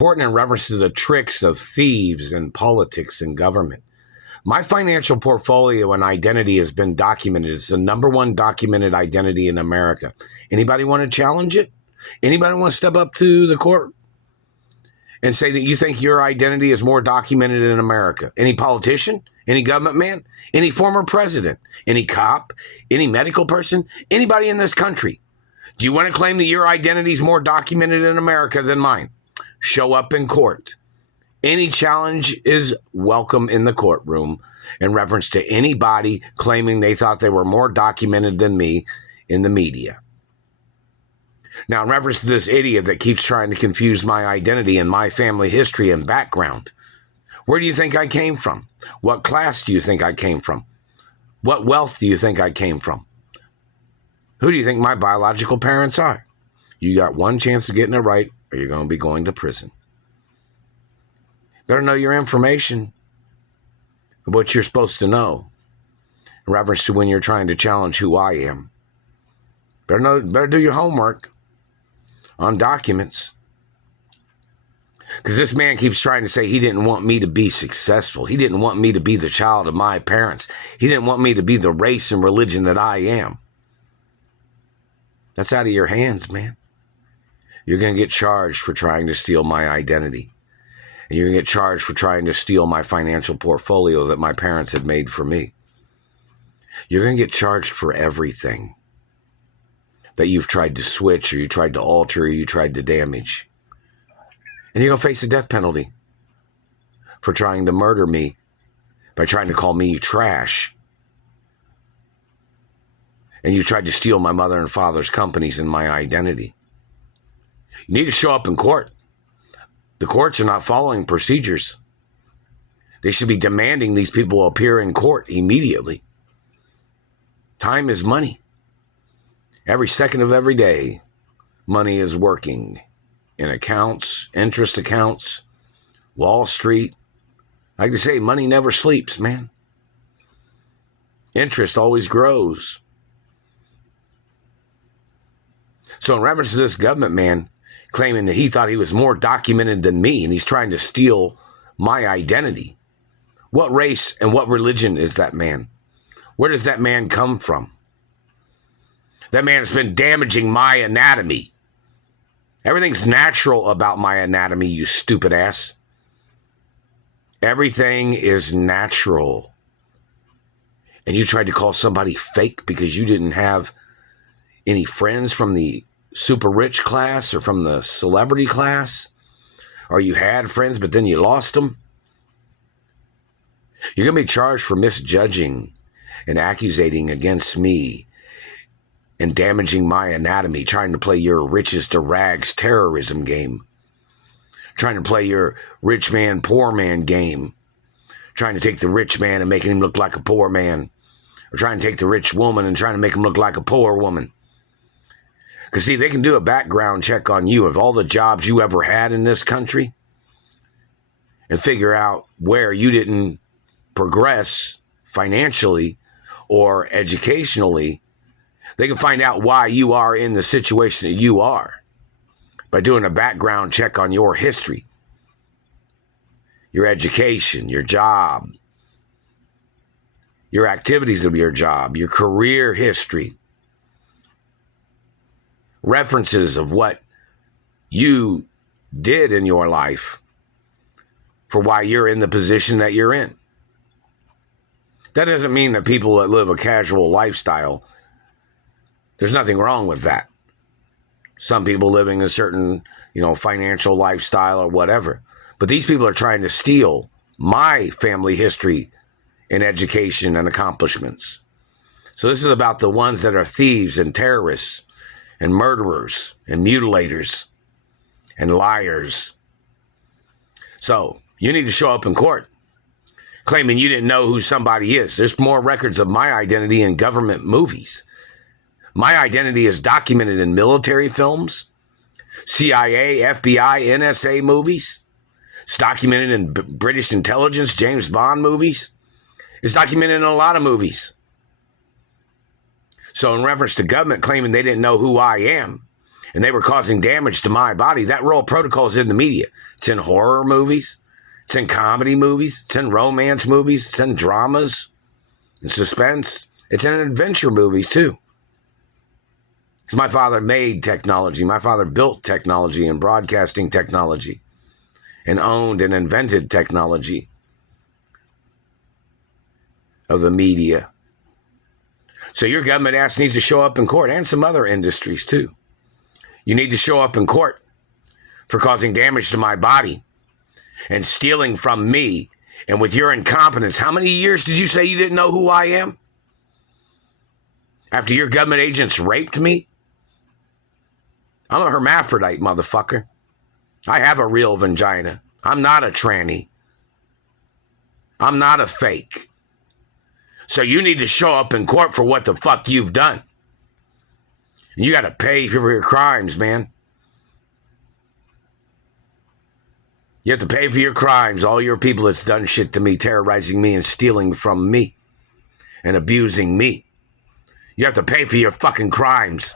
Important in reference to the tricks of thieves in politics and government. My financial portfolio and identity has been documented. It's the number one documented identity in America. Anybody want to challenge it? Anybody want to step up to the court and say that you think your identity is more documented in America? Any politician? Any government man? Any former president? Any cop? Any medical person? Anybody in this country? Do you want to claim that your identity is more documented in America than mine? Show up in court. Any challenge is welcome in the courtroom in reference to anybody claiming they thought they were more documented than me in the media. Now, in reference to this idiot that keeps trying to confuse my identity and my family history and background, where do you think I came from? What class do you think I came from? What wealth do you think I came from? Who do you think my biological parents are? You got one chance of getting it right, or you're going to be going to prison. Better know your information, what you're supposed to know, in reference to when you're trying to challenge who I am. Better do your homework on documents. Because this man keeps trying to say he didn't want me to be successful. He didn't want me to be the child of my parents. He didn't want me to be the race and religion that I am. That's out of your hands, man. You're going to get charged for trying to steal my identity. And you're going to get charged for trying to steal my financial portfolio that my parents had made for me. You're going to get charged for everything that you've tried to switch, or you tried to alter, or you tried to damage. And you're going to face a death penalty for trying to murder me by trying to call me trash. And you tried to steal my mother and father's companies and my identity. You need to show up in court. The courts are not following procedures. They should be demanding these people appear in court immediately. Time is money. Every second of every day, money is working in accounts, interest accounts, Wall Street. Like they say, money never sleeps, man. Interest always grows. So in reference to this government man claiming that he thought he was more documented than me and he's trying to steal my identity, what race and what religion is that man? Where does that man come from? That man has been damaging my anatomy. Everything's natural about my anatomy, you stupid ass. Everything is natural. And you tried to call somebody fake because you didn't have any friends from the super rich class or from the celebrity class, or you had friends but then you lost them. You're going to be charged for misjudging and accusating against me and damaging my anatomy, trying to play your riches to rags terrorism game, trying to play your rich man, poor man game, trying to take the rich man and making him look like a poor man, or trying to take the rich woman and trying to make him look like a poor woman. Because, see, they can do a background check on you of all the jobs you ever had in this country and figure out where you didn't progress financially or educationally. They can find out why you are in the situation that you are by doing a background check on your history, your education, your job, your activities of your job, your career history, references of what you did in your life for why you're in the position that you're in. That doesn't mean that people that live a casual lifestyle, there's nothing wrong with that. Some people living a certain, financial lifestyle or whatever. But these people are trying to steal my family history and education and accomplishments. So this is about the ones that are thieves and terrorists and murderers and mutilators and liars. So you need to show up in court claiming you didn't know who somebody is. There's more records of my identity in government movies. My identity is documented in military films, CIA, FBI, NSA movies. It's documented in British intelligence, James Bond movies. It's documented in a lot of movies. So in reference to government claiming they didn't know who I am, and they were causing damage to my body. That raw protocol is in the media. It's in horror movies. It's in comedy movies. It's in romance movies. It's in dramas and suspense. It's in adventure movies, too. Because my father made technology. My father built technology and broadcasting technology and owned and invented technology of the media. So your government ass needs to show up in court, and some other industries, too. You need to show up in court for causing damage to my body and stealing from me. And with your incompetence, how many years did you say you didn't know who I am? After your government agents raped me? I'm a hermaphrodite, motherfucker. I have a real vagina. I'm not a tranny. I'm not a fake. So you need to show up in court for what the fuck you've done. You got to pay for your crimes, man. You have to pay for your crimes. All your people that's done shit to me, terrorizing me and stealing from me and abusing me. You have to pay for your fucking crimes.